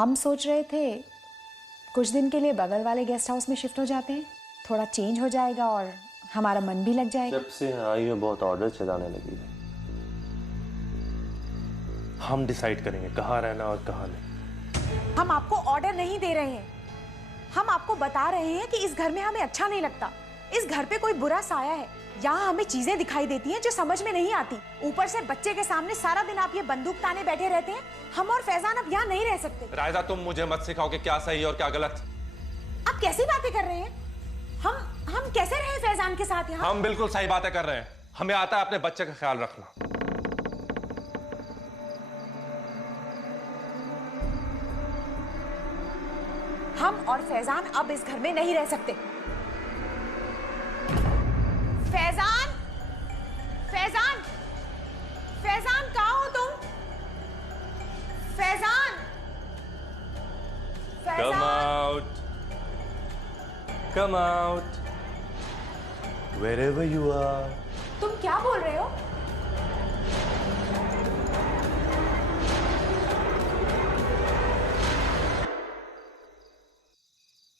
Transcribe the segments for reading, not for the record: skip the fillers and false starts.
हम सोच रहे थे कुछ दिन के लिए बगल वाले गेस्ट हाउस में शिफ्ट हो जाते हैं, थोड़ा चेंज हो जाएगा और हमारा मन भी लग जाएगा। जब से आई है बहुत ऑर्डर चलाने लगी है। हम डिसाइड करेंगे कहाँ रहना और कहाँ नहीं। हम आपको ऑर्डर नहीं दे रहे हैं, हम आपको बता रहे हैं कि इस घर में हमें अच्छा नहीं लगता। इस घर पे कोई बुरा साया है। यहाँ हमें चीजें दिखाई देती हैं जो समझ में नहीं आती। ऊपर से बच्चे के सामने सारा दिन आप ये बंदूक ताने बैठे रहते हैं। हम और फैजान अब यहाँ नहीं रह सकते। रायदा, तुम मुझे मत सिखाओ कि क्या सही और क्या गलत। आप कैसी बातें कर रहे हैं? हम कैसे रहे फैजान के साथ यहाँ? हम बिल्कुल सही बातें कर रहे हैं। हमें आता है अपने बच्चे का ख्याल रखना। हम और फैजान अब इस घर में नहीं रह सकते। फैजान, फैजान, फैजान कहाँ हो तुम? Faizan, Come out. Come out. Wherever you are. तुम क्या बोल रहे हो?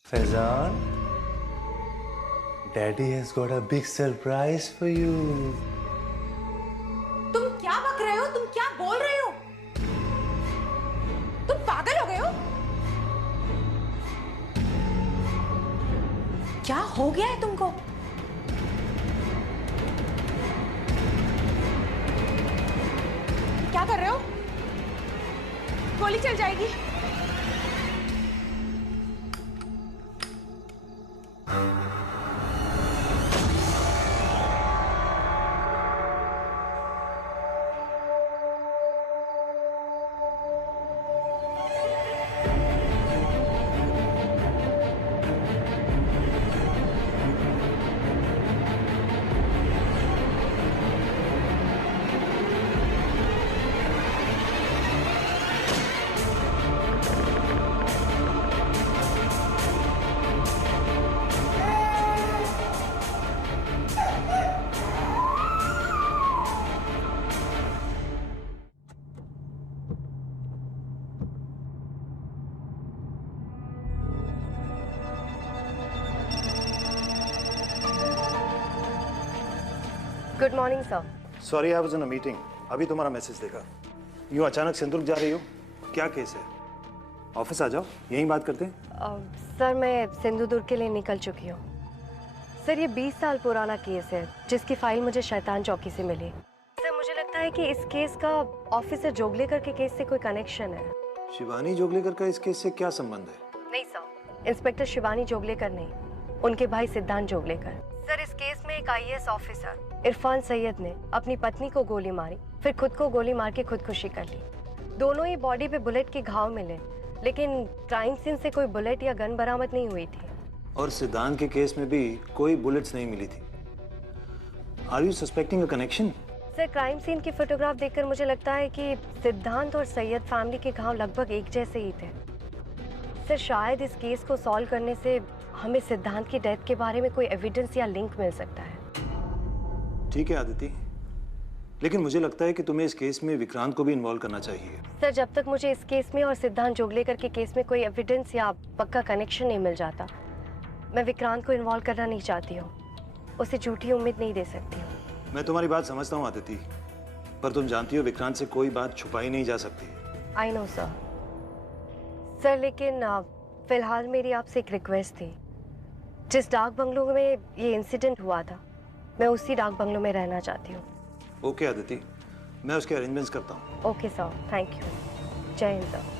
Faizan, Daddy has got a big surprise for you. तुम क्या बक रहे हो? तुम क्या बोल रहे हो? तुम पागल हो गए हो? क्या हो गया है तुमको? क्या कर रहे हो? गोली चल जाएगी। Good morning sir. Sorry, I was in a meeting. अभी तुम्हारा मैसेज देखा। यूँ अचानक सिंदूर जा रही हो, क्या केस है? ऑफिस आ जाओ, यहीं बात करते हैं। सर मैं सिंधुदुर्ग के लिए निकल चुकी हूँ। सर ये 20 साल पुराना केस है जिसकी फाइल मुझे शैतान चौकी से मिली। सर मुझे लगता है कि इस केस का ऑफिसर जोगलेकर के केस से कोई कनेक्शन है। शिवानी जोगलेकर का इस केस से क्या संबंध है? नहीं सर, इंस्पेक्टर शिवानी जोगलेकर नहीं, उनके भाई सिद्धांत जोगलेकर। सर इस केस में एक IAS ऑफिसर इरफान सैयद ने अपनी पत्नी को गोली मारी, फिर खुद को गोली मार के खुदकुशी कर ली। दोनों ही बॉडी पे बुलेट के घाव मिले, लेकिन क्राइम सीन से कोई बुलेट या गन बरामद नहीं हुई थी। और सिद्धांत के केस में भी कोई बुलेट्स नहीं मिली थी। Are you suspecting a connection? Sir crime scene की फोटोग्राफ देखकर मुझे लगता है कि सिद्धांत और सैयद फैमिली के घाव लगभग एक जैसे ही थे। सर शायद इस केस को सॉल्व करने से हमें सिद्धांत की डेथ के बारे में कोई एविडेंस या लिंक मिल सकता है। ठीक है आदिति, लेकिन मुझे लगता है कि तुम्हें इस केस में विक्रांत को भी इन्वॉल्व करना चाहिए। सर जब तक मुझे इस केस में और सिद्धांत जोगलेकर के केस में कोई एविडेंस या पक्का कनेक्शन नहीं मिल जाता, मैं विक्रांत को इन्वॉल्व करना नहीं चाहती हूँ। उसे झूठी उम्मीद नहीं दे सकती हूँ। मैं तुम्हारी बात समझता हूँ आदिति, पर तुम जानती हो विक्रांत से कोई बात छुपाई नहीं जा सकती। I know sir. सर लेकिन फिलहाल मेरी आपसे एक रिक्वेस्ट थी। जिस डाक बंगलो में ये इंसिडेंट हुआ था, मैं उसी डाक बंगलो में रहना चाहती हूँ। ओके आदिति, मैं उसके अरेंजमेंट्स करता हूँ। Okay sir, thank you. जय हिंद सर।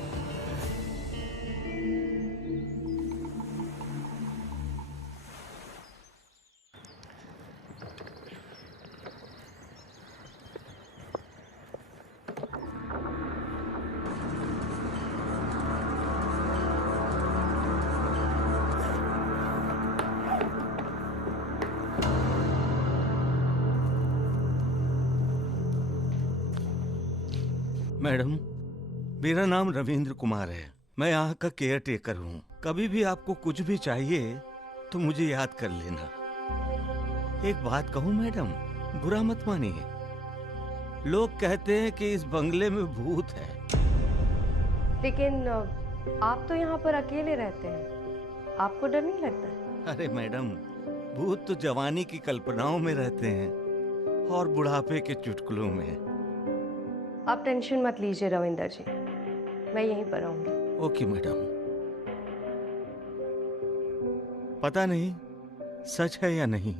मैडम, मेरा नाम रविंद्र कुमार है। मैं यहाँ का केयर टेकर हूँ। कभी भी आपको कुछ भी चाहिए तो मुझे याद कर लेना। एक बात कहूँ मैडम, बुरा मत मानिए, लोग कहते हैं कि इस बंगले में भूत है। लेकिन आप तो यहाँ पर अकेले रहते हैं, आपको डर नहीं लगता? अरे मैडम, भूत तो जवानी की कल्पनाओं में रहते हैं और बुढ़ापे के चुटकुलों में। आप टेंशन मत लीजिए रविंदर जी, मैं यहीं पर रहूंगी। Okay madam. पता नहीं सच है या नहीं,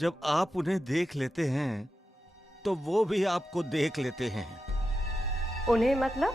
जब आप उन्हें देख लेते हैं तो वो भी आपको देख लेते हैं। उन्हें मतलब?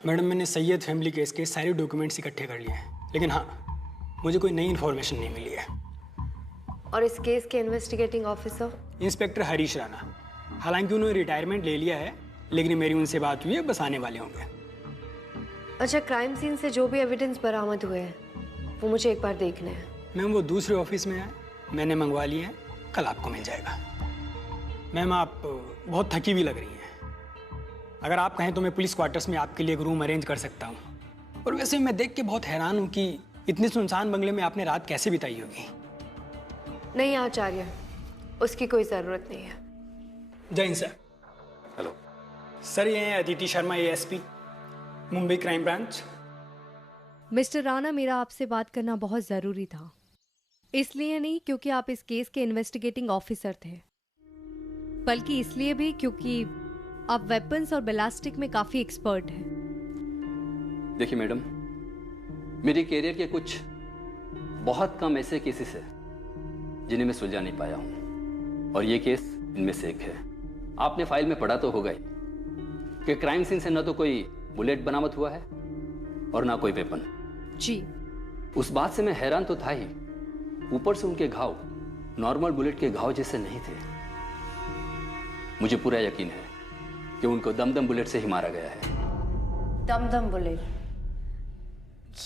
मैडम, मैंने सैयद फैमिली केस के सारे डॉक्यूमेंट्स इकट्ठे कर लिए हैं, लेकिन हाँ, मुझे कोई नई इन्फॉर्मेशन नहीं मिली है। और इस केस के investigating officer? Inspector Harish Rana. हालांकि उन्होंने रिटायरमेंट ले लिया है, लेकिन मेरी उनसे बात हुई है, बस आने वाले होंगे। अच्छा, क्राइम सीन से जो भी एविडेंस बरामद हुए हैं वो मुझे एक बार देखने हैं। मैम, वो दूसरे ऑफिस में है, मैंने मंगवा लिए हैं, कल आपको मिल जाएगा। मैम, आप बहुत थकी हुई लग रही हैं। अगर आप कहें तो मैं पुलिस क्वार्टर्स में आपके लिए एक रूम अरेंज कर सकता हूँ। और वैसे मैं देख के बहुत हैरान हूँ कि इतने सुनसान बंगले में आपने रात कैसे बिताई होगी। नहीं आचार्य, उसकी कोई ज़रूरत नहीं है। जय हिंद सर। हेलो सर, ये हैं Aditi Sharma, ASP, Mumbai crime branch. Mister Rana, मेरा आपसे बात करना बहुत ज़रूरी था। इसलिए नहीं क्योंकि आप इस केस के इन्वेस्टिगेटिंग ऑफिसर थे, बल्कि इसलिए भी क्योंकि आप वेपन्स और बैलिस्टिक में काफ़ी एक्सपर्ट हैं। देखिए मैडम, मेरे कैरियर के कुछ बहुत कम ऐसे केसेस हैं जिन्हें मैं सुलझा नहीं पाया हूँ, और ये केस इनमें से एक है। आपने फाइल में पढ़ा तो होगा ही कि क्राइम सीन से न तो कोई बुलेट बरामद हुआ है और ना कोई वेपन। जी। उस बात से मैं हैरान तो था ही, ऊपर से उनके घाव नॉर्मल बुलेट के घाव जैसे नहीं थे। मुझे पूरा यकीन है कि उनको दमदम बुलेट से ही मारा गया है। दमदम बुलेट?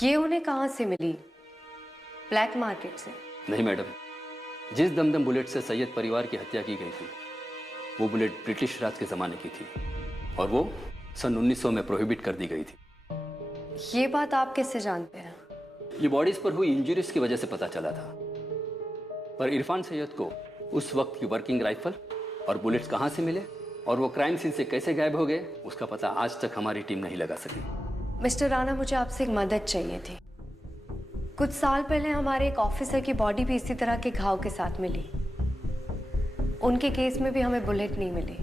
ये उन्हें कहाँ से मिली? ब्लैक मार्केट से? नहीं मैडम, जिस दमदम बुलेट से सैयद परिवार की हत्या की गई थी वो बुलेट ब्रिटिश राज के ज़माने की थी और वो सन 1900 में प्रोहिबिट कर दी गई थी। ये बात आप कैसे जानते हैं? ये बॉडीज पर हुई इंजरीज की वजह से पता चला था, पर इरफान सैयद को उस वक्त की वर्किंग राइफल और बुलेट्स कहाँ से मिले और वो क्राइम सीन से कैसे गायब हो गए, उसका पता आज तक हमारी टीम नहीं लगा सकी। मिस्टर राणा, मुझे आपसे एक मदद चाहिए थी। कुछ साल पहले हमारे एक ऑफिसर की बॉडी भी इसी तरह के घाव के साथ मिली। उनके केस में भी हमें बुलेट नहीं मिली।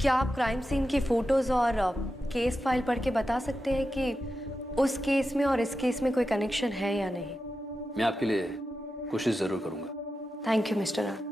क्या आप क्राइम सीन की फोटोज और केस फाइल पढ़ के बता सकते हैं कि उस केस में और इस केस में कोई कनेक्शन है या नहीं? मैं आपके लिए कोशिश ज़रूर करूँगा। Thank you mister Rana.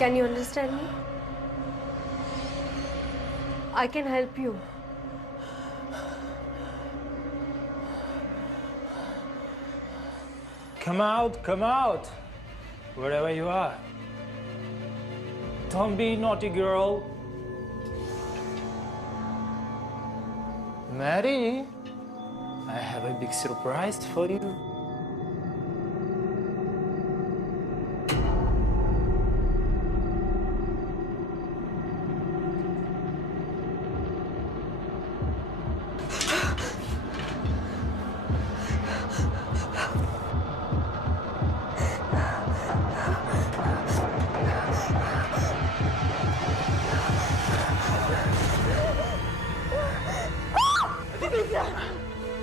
Can you understand me? I can help you. Come out, wherever you are. Don't be naughty, girl. Mary, I have a big surprise for you.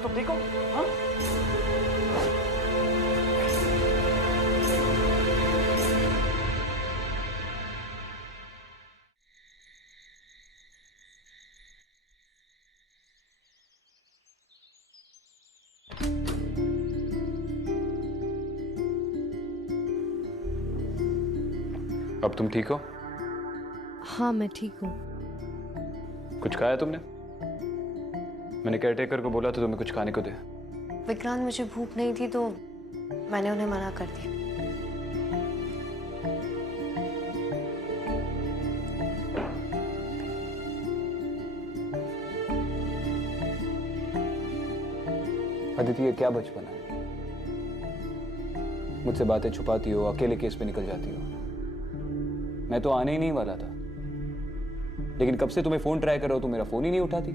तुम देखो, हाँ? अब तुम ठीक हो? हाँ मैं ठीक हूँ। कुछ खाया तुमने? मैंने केयरटेकर को बोला था तुम्हें कुछ खाने को दे। विक्रांत, मुझे भूख नहीं थी तो मैंने उन्हें मना कर दिया। अदिति, ये क्या बचपन है? मुझसे बातें छुपाती हो, अकेले केस पे निकल जाती हो। मैं तो आने ही नहीं वाला था, लेकिन कब से तुम्हें फोन ट्राई कर रहा हो, तुम मेरा फोन ही नहीं उठाती।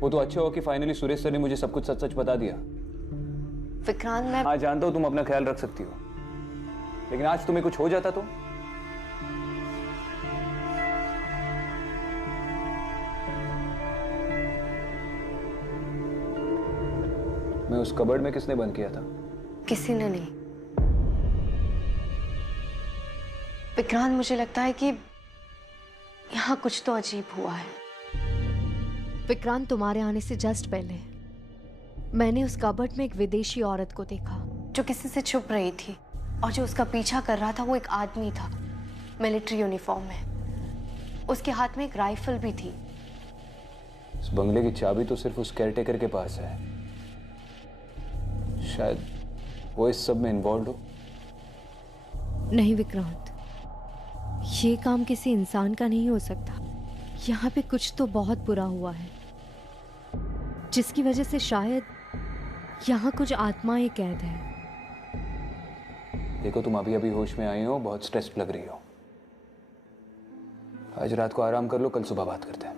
वो तो अच्छा हो कि फाइनली सुरेश सर ने मुझे सब कुछ सच सच बता दिया। विक्रांत, मैं हाँ जानता हूँ तुम अपना ख्याल रख सकती हो, लेकिन आज तुम्हें कुछ हो जाता तो? मैं उस कबर्ड में किसने बंद किया था? किसी ने नहीं। विक्रांत, मुझे लगता है कि यहाँ कुछ तो अजीब हुआ है। विक्रांत, तुम्हारे आने से जस्ट पहले मैंने उस कबर्ड में एक विदेशी औरत को देखा जो किसी से छुप रही थी, और जो उसका पीछा कर रहा था वो एक आदमी था, मिलिट्री यूनिफॉर्म में। उसके हाथ में एक राइफल भी थी। इस बंगले की चाबी तो सिर्फ उस केयरटेकर के पास है। शायद वो इस सब में इन्वॉल्व हो। नहीं विक्रांत, ये काम किसी इंसान का नहीं हो सकता। यहाँ पे कुछ तो बहुत बुरा हुआ है, जिसकी वजह से शायद यहाँ कुछ आत्माएं कैद है। देखो, तुम अभी अभी होश में आई हो, बहुत स्ट्रेस्ड लग रही हो। आज रात को आराम कर लो, कल सुबह बात करते हैं।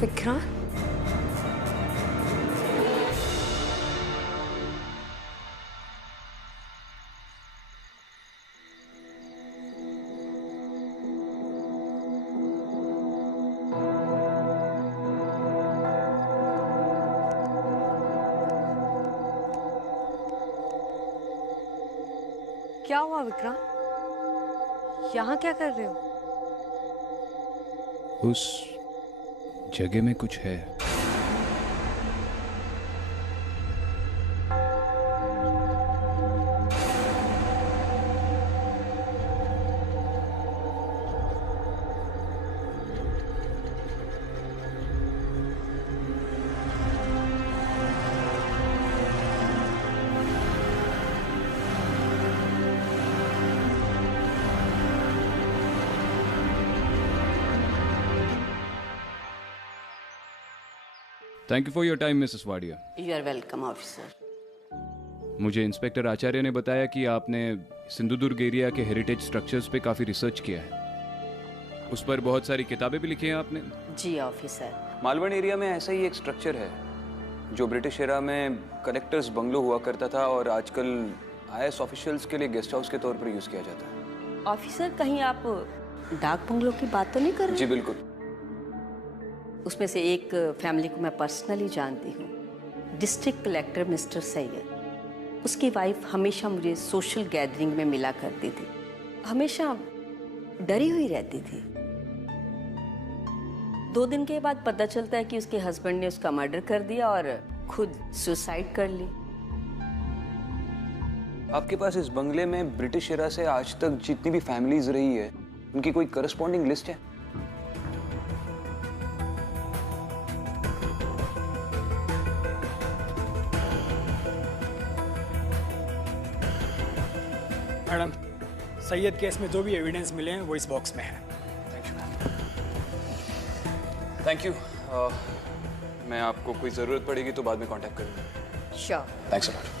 विक्रांत, क्या हुआ विक्रांत? यहाँ क्या कर रहे हो? उस जगह में कुछ है। Thank you for your time Mrs Wadia. You are welcome officer. मुझे इंस्पेक्टर आचार्य ने बताया कि आपने सिंधुदुर्ग एरिया के हेरिटेज स्ट्रक्चर्स पे काफ़ी रिसर्च किया है। उस पर बहुत सारी किताबें भी लिखी हैं आपने। जी ऑफिसर। मालवण एरिया में ऐसा ही एक स्ट्रक्चर है जो ब्रिटिश एरा में कलेक्टर्स बंगलो हुआ करता था और आजकल आईएएस ऑफिशियल्स के लिए गेस्ट हाउस के तौर पर यूज़ किया जाता है। ऑफिसर, कहीं आप डाक बंगलो की बात तो नहीं कर रहे? जी बिल्कुल। उसमें से एक फैमिली को मैं पर्सनली जानती हूँ, डिस्ट्रिक्ट कलेक्टर मिस्टर सैयद। उसकी वाइफ हमेशा मुझे सोशल गैदरिंग में मिला करती थी, हमेशा डरी हुई रहती थी। 2 दिन के बाद पता चलता है कि उसके हस्बैंड ने उसका मर्डर कर दिया और खुद सुसाइड कर ली। आपके पास इस बंगले में ब्रिटिश एरा से आज तक जितनी भी फैमिलीज रही है उनकी कोई करस्पॉन्डिंग लिस्ट है? मैडम, सैयद केस में जो भी एविडेंस मिले हैं वो इस बॉक्स में है। Thank you. मैं आपको कोई ज़रूरत पड़ेगी तो बाद में कांटेक्ट करूँगा। श्योर। Thanks a lot.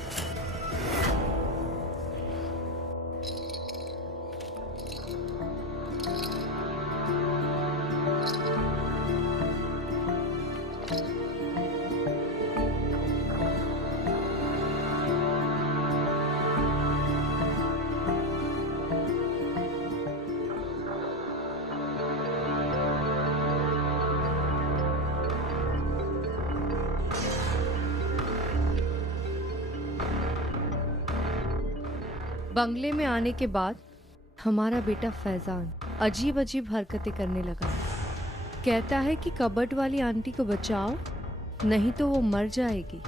बंगले में आने के बाद हमारा बेटा फैजान अजीब अजीब हरकतें करने लगा। कहता है कि कबर्ड वाली आंटी को बचाओ नहीं तो वो मर जाएगी।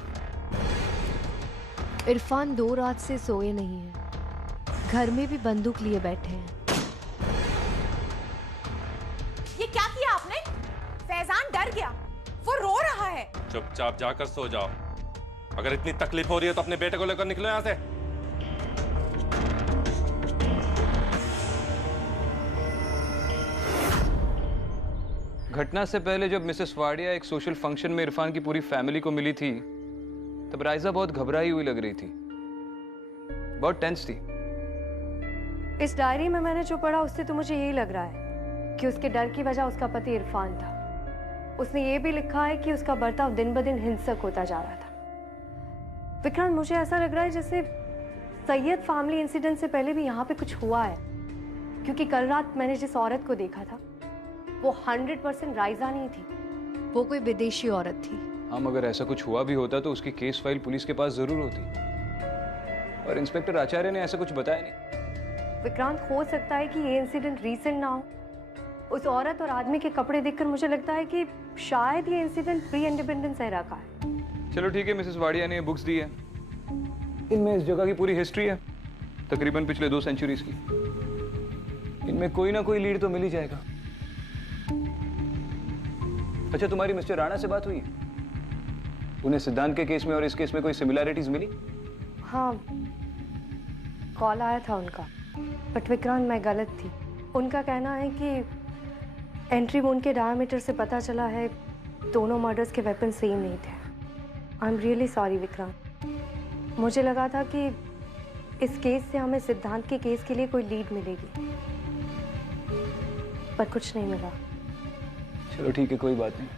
इरफान 2 रात से सोए नहीं है, घर में भी बंदूक लिए बैठे हैं। ये क्या किया आपने? फैजान डर गया, वो रो रहा है। चुपचाप जाकर सो जाओ। अगर इतनी तकलीफ हो रही है तो अपने बेटे को लेकर निकलो यहाँ से। घटना से पहले जब मिसेस वाडिया एक सोशल फंक्शन में इरफान की पूरी फैमिली को मिली थी तब राइजा बहुत घबराई हुई लग रही थी, बहुत टेंस थी। इस डायरी में मैंने जो पढ़ा उससे तो मुझे यही लग रहा है कि उसके डर की वजह उसका पति इरफान था। उसने ये भी लिखा है कि उसका बर्ताव दिन ब दिन हिंसक होता जा रहा था। विक्रांत, मुझे ऐसा लग रहा है जैसे सैयद फैमिली इंसिडेंट से पहले भी यहाँ पे कुछ हुआ है, क्योंकि कल रात मैंने जिस औरत को देखा था वो 100% राइजा नहीं थी, वो कोई विदेशी औरत थी। हम अगर ऐसा कुछ हुआ भी होता तो उसकी केस फाइल पुलिस के पास जरूर होती, और इंस्पेक्टर आचार्य ने ऐसा कुछ बताया नहीं। विक्रांत, हो सकता है कि ये इंसिडेंट रीसेंट ना हो। उस औरत और आदमी के कपड़े देखकर मुझे लगता है कि शायद ये इंसिडेंट प्री इंडिपेंडेंस एरा का है। चलो ठीक है, मिसेस वाडिया ने ये बुक्स दी है, इनमें इस जगह की पूरी हिस्ट्री है, तकरीबन पिछले 2 सेंचुरीज की। इनमें कोई ना कोई लीड तो मिल ही जाएगा। अच्छा, तुम्हारी मिस्टर राणा से बात हुई? उन्हें सिद्धांत के केस में और इस केस में कोई सिमिलैरिटीज मिली? हाँ, कॉल आया था उनका, बट विक्रांत मैं गलत थी। उनका कहना है कि एंट्री वुंड के डायमीटर से पता चला है दोनों मर्डर्स के वेपन सेम नहीं थे। I am really sorry Vikrant, मुझे लगा था कि इस केस से हमें सिद्धांत के केस के लिए कोई लीड मिलेगी, पर कुछ नहीं मिला। चलो ठीक है, कोई बात नहीं।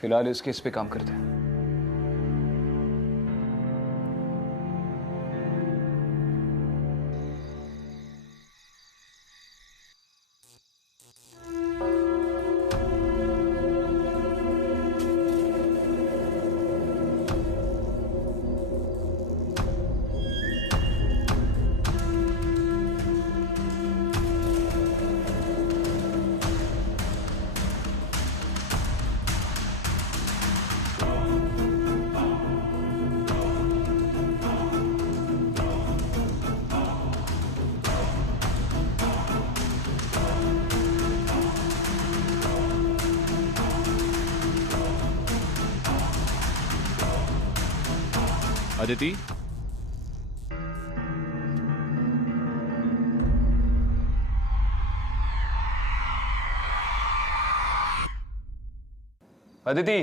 फिलहाल इस केस पे काम करते हैं। अदिति, अदिति,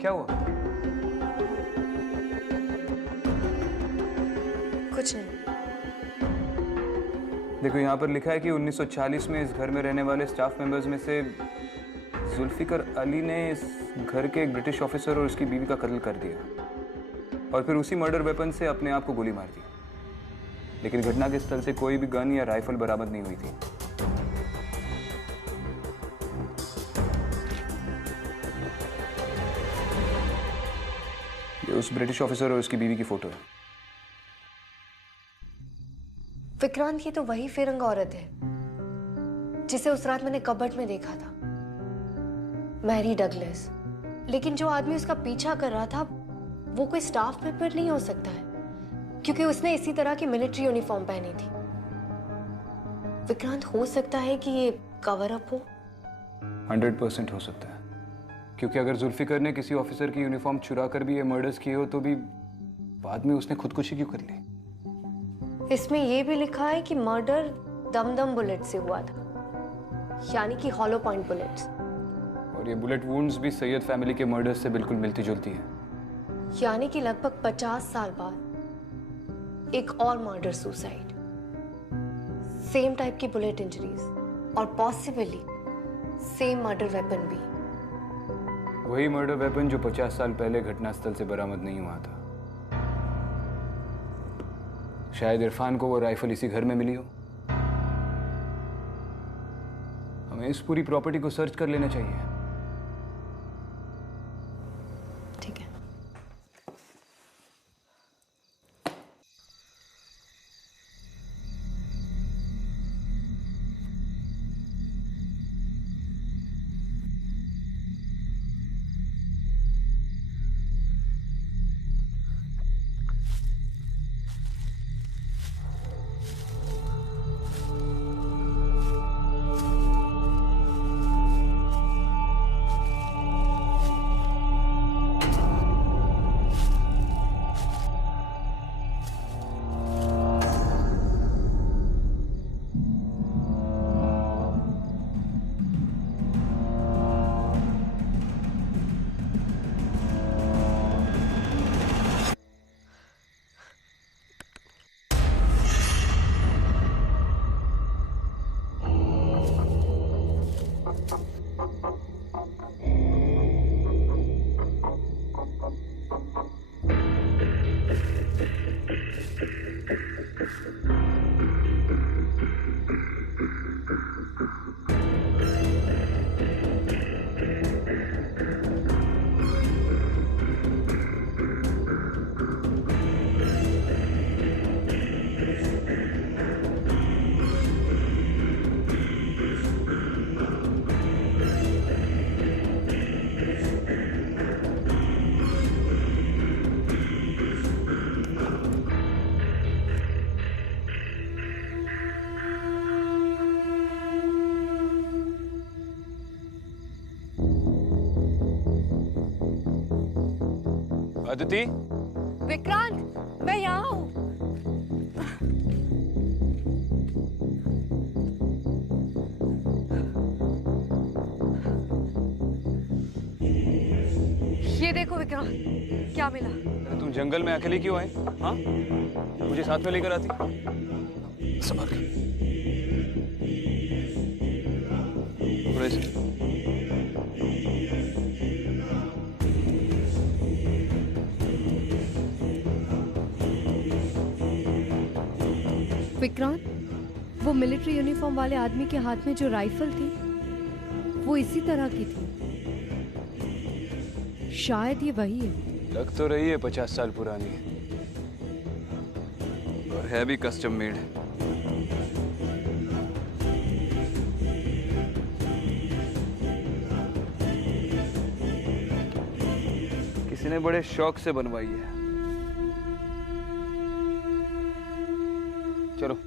क्या हुआ? कुछ नहीं। देखो, यहाँ पर लिखा है कि 1940 में इस घर में रहने वाले स्टाफ मेंबर्स में से जुल्फिकर अली ने इस घर के एक ब्रिटिश ऑफिसर और उसकी बीवी का कत्ल कर दिया और फिर उसी मर्डर वेपन से अपने आप को गोली मार दी। लेकिन घटना के स्थल से कोई भी गन या राइफल बरामद नहीं हुई थी। ये उस ब्रिटिश ऑफिसर और उसकी बीवी की फोटो है। विक्रांत की तो वही फिरंग औरत है जिसे उस रात मैंने कबर्ड में देखा था, मैरी डगलस। लेकिन जो आदमी उसका पीछा कर रहा था वो कोई स्टाफ मेंबर नहीं हो सकता है, क्योंकि उसने इसी तरह की मिलिट्री यूनिफॉर्म पहनी थी। विक्रांत हो सकता है कि ये कवर अप हो। 100% हो सकता है, क्योंकि अगर जुल्फिकर ने किसी ऑफिसर की यूनिफॉर्म चुरा कर भी ये मर्डर्स किए हो तो भी बाद में उसने खुदकुशी क्यों कर ली? इसमें यह भी लिखा है कि मर्डर दम बुलेट से हुआ था, यानी कि हॉलो पॉइंट बुलेट्स। और ये बुलेट वुंड्स भी सैयद फैमिली के मर्डर्स से बिल्कुल मिलती जुलती हैं। यानी कि लगभग 50 साल बाद एक और मर्डर सुसाइड, सेम टाइप की बुलेट इंजरीज और पॉसिबली सेम मर्डर वेपन भी। वही मर्डर वेपन जो 50 साल पहले घटनास्थल से बरामद नहीं हुआ था। शायद इरफान को वो राइफल इसी घर में मिली हो। हमें इस पूरी प्रॉपर्टी को सर्च कर लेना चाहिए। ठीक है। अदिति, विक्रांत, मैं यहाँ हूँ। ये देखो विक्रांत, क्या मिला। अरे तुम जंगल में अकेले क्यों आए? हाँ, मुझे साथ में लेकर आती। संभाल के। थोड़े से। विक्रांत, वो मिलिट्री यूनिफॉर्म वाले आदमी के हाथ में जो राइफल थी वो इसी तरह की थी। शायद ये वही है। लग तो रही है 50 साल पुरानी, और है भी कस्टम मेड। किसी ने बड़े शौक से बनवाई है। चलो।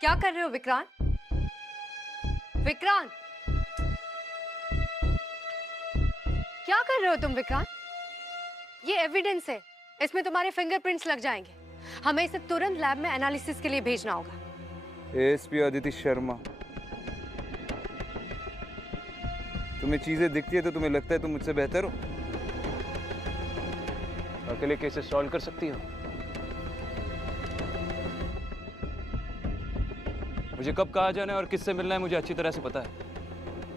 क्या कर रहे हो विक्रांत? विक्रांत, क्या कर रहे हो तुम विक्रांत? ये एविडेंस है, इसमें तुम्हारे फिंगरप्रिंट्स लग जाएंगे। हमें इसे तुरंत लैब में एनालिसिस के लिए भेजना होगा। एएसपी अदिति शर्मा, तुम्हें चीजें दिखती है तो तुम्हें लगता है तुम मुझसे बेहतर हो? अकेले केसेस सॉल्व कर सकती हो? मुझे कब कहा जाना है और किससे मिलना है मुझे अच्छी तरह से पता है।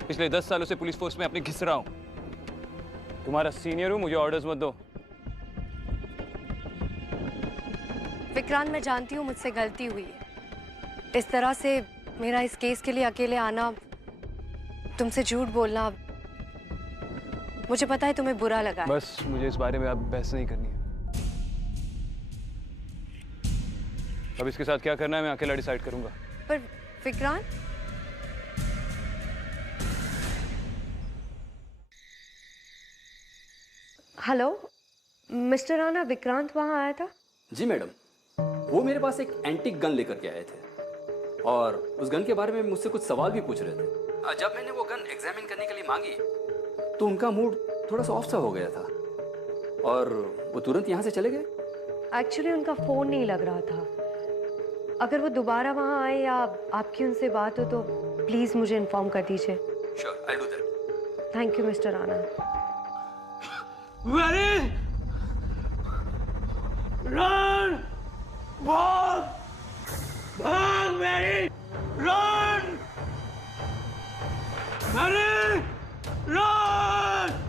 पिछले 10 सालों से पुलिस फोर्स में अपने घिस रहा हूं। तुम्हारा सीनियर हूं, मुझे ऑर्डर्स मत दो। विक्रांत, मैं जानती हूँ मुझसे गलती हुई है। इस तरह से मेरा इस केस के लिए अकेले आना, तुमसे झूठ बोलना, मुझे पता है तुम्हें बुरा लगा है। बस मुझे इस बारे में अब बहस नहीं करनी है। अब इसके साथ क्या करना है मैं अकेला डिसाइड करूंगा। पर विक्रांत, हेलो मिस्टर राणा, विक्रांत वहां आया था? जी मैडम, वो मेरे पास एक एंटीक गन लेकर के आए थे और उस गन के बारे में मुझसे कुछ सवाल भी पूछ रहे थे। जब मैंने वो गन एग्जामिन करने के लिए मांगी तो उनका मूड थोड़ा सा ऑफ सा हो गया था और वो तुरंत यहाँ से चले गए। एक्चुअली उनका फोन नहीं लग रहा था। अगर वो दोबारा वहां आए या आपकी उनसे बात हो तो प्लीज मुझे इन्फॉर्म कर दीजिए। Sure, I will do that. Thank you mister Rana. Run! भाग! भाग Mary! Run! Mary! Run!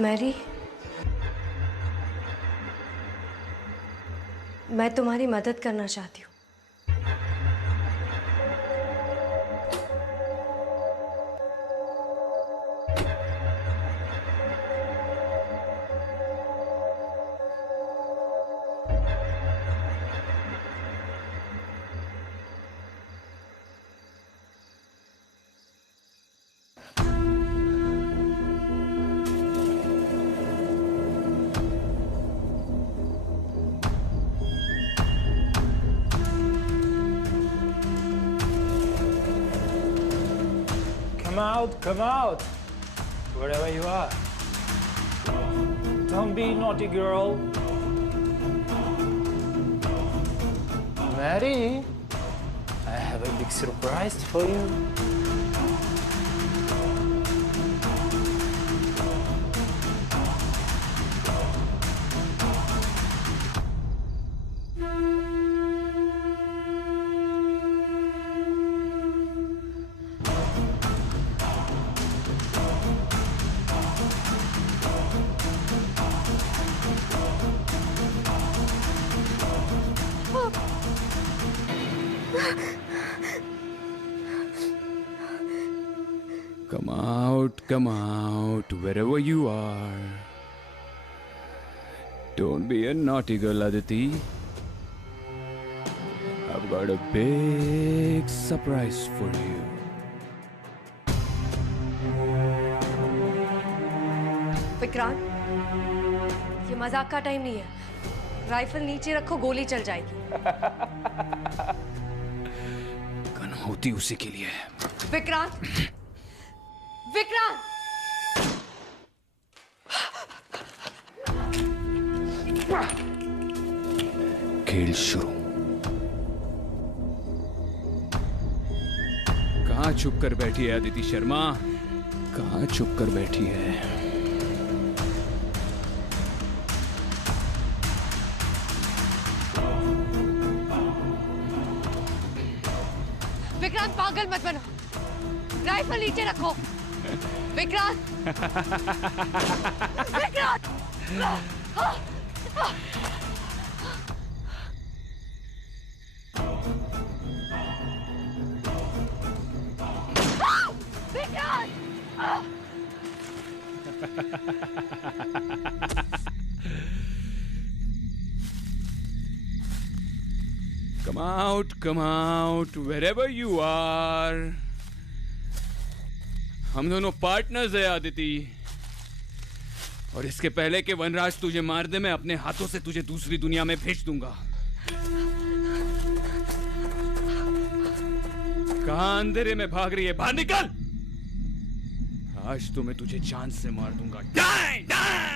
Mary, मैं तुम्हारी मदद करना चाहती हूँ। Come out, wherever you are. Don't be naughty, girl. Mary, I have a big surprise for you. Come out, wherever you are. Don't be a naughty girl, Aditi. I've got a big surprise for you. Vikrant, ये मजाक का time नहीं है। Rifle नीचे रखो, गोली चल जाएगी। गन होती उसी के लिए। विक्रांत, विक्रांत! खेल शुरू। कहाँ छुप कर बैठी है अदिति शर्मा? कहाँ छुप कर बैठी है? विक्रांत, पागल मत बनो। राइफल नीचे रखो। Vikrant! Vikrant! Come out, wherever you are. हम दोनों पार्टनर्स हैं आदिति, और इसके पहले कि वनराज तुझे मार दे, मैं अपने हाथों से तुझे दूसरी दुनिया में भेज दूंगा। कहां अंधेरे में भाग रही है? बाहर निकल! आज तो मैं तुझे जान से मार दूंगा। Die, die!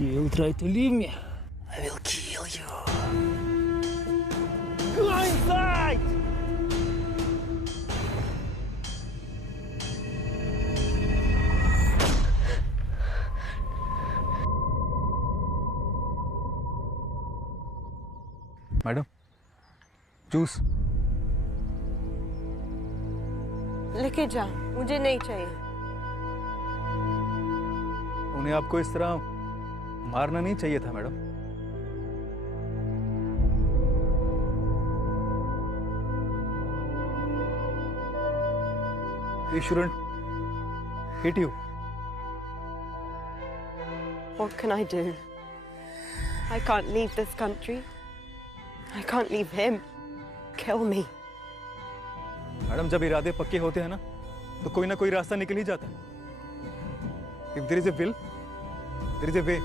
You will try to leave me, I will kill you. Go inside! Madam, juice. लेके जा, मुझे नहीं चाहिए। उन्हें आपको इस तरह मारना नहीं चाहिए था madam. He shouldn't hit you. What can I do? I can't leave this country. I can't leave him. Kill me. Madam, जब इरादे पक्के होते हैं ना, तो कोई ना कोई रास्ता निकल ही जाता है। If there is a will, there is a way.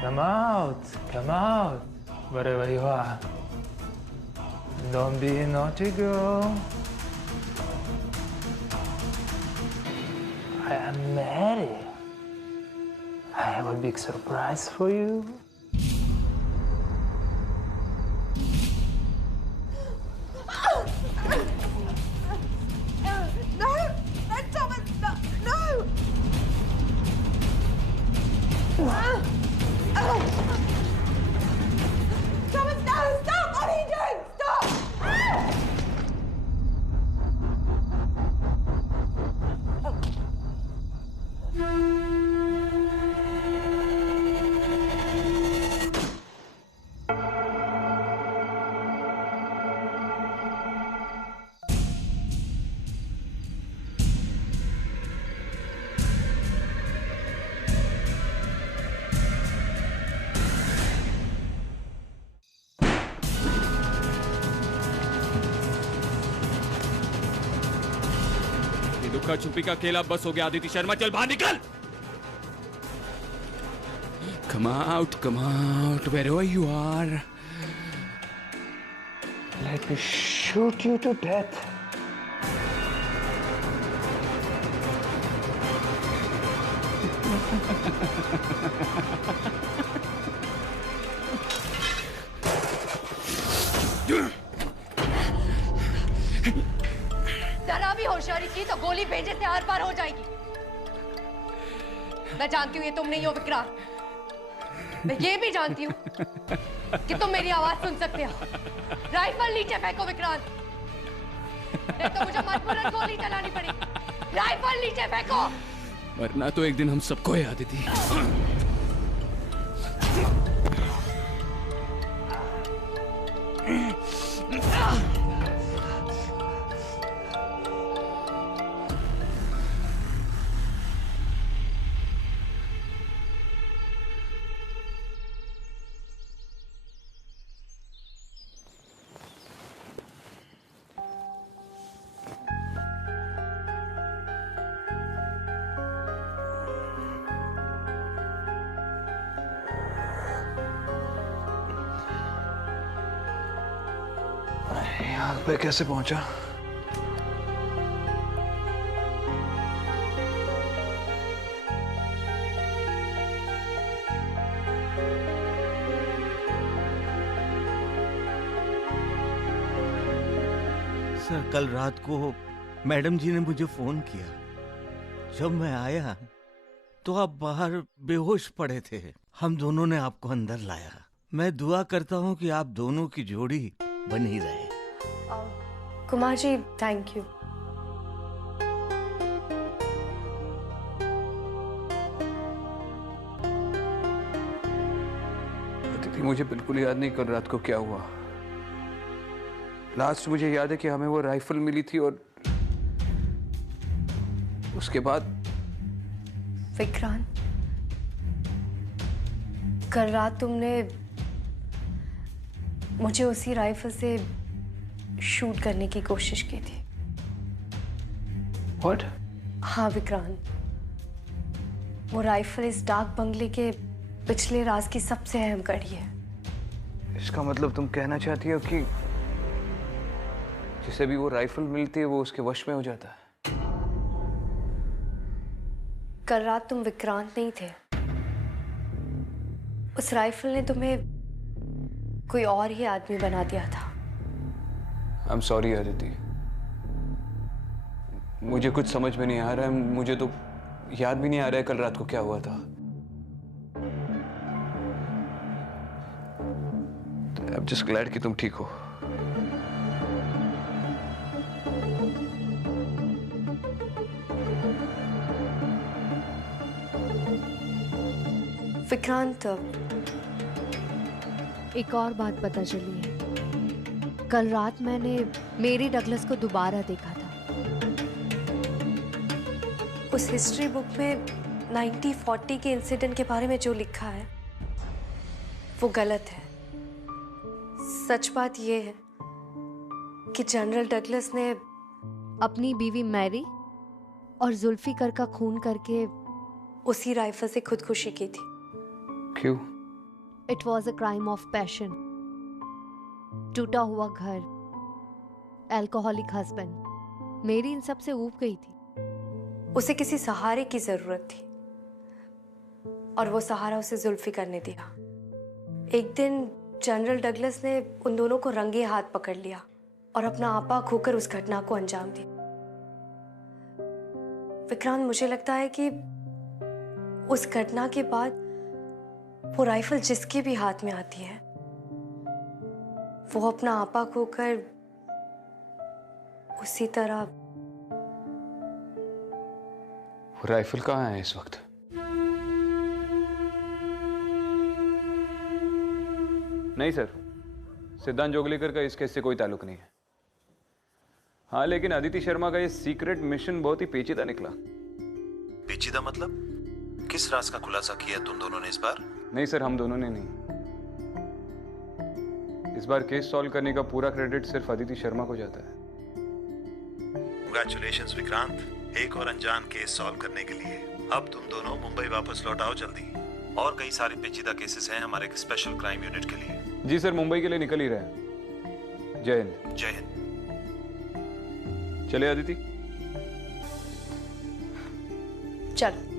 Come out, come out, wherever you are. Don't be a naughty girl. I am Mary. I have a big surprise for you. No! Thomas, no! No! Thomas, no! Stop! What are you doing? Stop! लुक्का छुपी का खेल अब बस हो गया। आदिति शर्मा, चल बाहर निकल। Come out, wherever you are. Let me shoot you to death. जरा भी होशियारी की तो गोली भेजे से आर पार हो जाएगी। मैं जानती हूँ ये तुम नहीं हो विक्रांत। मैं ये भी जानती हूँ कि तुम मेरी आवाज सुन सकते हो। राइफल नीचे फेंको विक्रांत, नहीं तो मुझे मजबूरन गोली चलानी पड़ेगी। राइफल नीचे फेंको, वरना तो एक दिन हम सबको है आदिति। यहाँ पे कैसे पहुंचा? सर, कल रात को मैडम जी ने मुझे फोन किया। जब मैं आया तो आप बाहर बेहोश पड़े थे। हम दोनों ने आपको अंदर लाया। मैं दुआ करता हूँ कि आप दोनों की जोड़ी बनी रहे। Kumar ji, thank you. अदिति, मुझे बिल्कुल याद नहीं कल रात को क्या हुआ। लास्ट मुझे याद है कि हमें वो राइफल मिली थी और उसके बाद विक्रांत, कल रात तुमने मुझे उसी राइफल से शूट करने की कोशिश की थी। What? हाँ विक्रांत, वो राइफल इस डाक बंगले के पिछले राज की सबसे अहम कड़ी है। इसका मतलब तुम कहना चाहती हो कि जिसे भी वो राइफल मिलती है वो उसके वश में हो जाता है? कल रात तुम विक्रांत नहीं थे। उस राइफल ने तुम्हें कोई और ही आदमी बना दिया था। I'm sorry अदिति, मुझे कुछ समझ में नहीं आ रहा है। मुझे तो याद भी नहीं आ रहा है कल रात को क्या हुआ था। I'm just glad कि तुम ठीक हो। विक्रांत, एक और बात पता चली है। कल रात मैंने मेरी डगलस को दोबारा देखा था। उस हिस्ट्री बुक में 1940 के इंसिडेंट के बारे में जो लिखा है वो गलत है। सच बात यह है कि जनरल डगलस ने अपनी बीवी मैरी और जुल्फिकर का खून करके उसी राइफल से खुदकुशी की थी। क्यों? It was a crime of passion. टूटा हुआ घर, अल्कोहलिक हस्बैंड, मेरी इन सब से ऊब गई थी। उसे किसी सहारे की जरूरत थी और वो सहारा उसे जुल्फिकर ने दिया। एक दिन जनरल डगलस ने उन दोनों को रंगे हाथ पकड़ लिया और अपना आपा खोकर उस घटना को अंजाम दिया। विक्रांत, मुझे लगता है कि उस घटना के बाद वो राइफल जिसके भी हाथ में आती है वो अपना आपा खोकर उसी तरह। वो राइफल कहाँ है इस वक्त? नहीं सर, सिद्धांत जोगलेकर का इस केस से कोई ताल्लुक नहीं है। हाँ, लेकिन अदिति शर्मा का ये सीक्रेट मिशन बहुत ही पेचीदा निकला। पेचीदा मतलब? किस राज का खुलासा किया तुम दोनों ने इस बार? नहीं सर, हम दोनों ने नहीं। इस बार केस सॉल्व करने का पूरा क्रेडिट सिर्फ अदिति शर्मा को जाता है। Congratulations विक्रांत, एक और अनजान केस सॉल्व करने के लिए अब तुम दोनों मुंबई वापस लौट आओ जल्दी। और कई सारे पेचीदा केसेस हैं हमारे स्पेशल क्राइम यूनिट के लिए। जी सर, मुंबई के लिए निकल ही रहे हैं। जय हिंद। जय हिंद। चले अदिति। चल।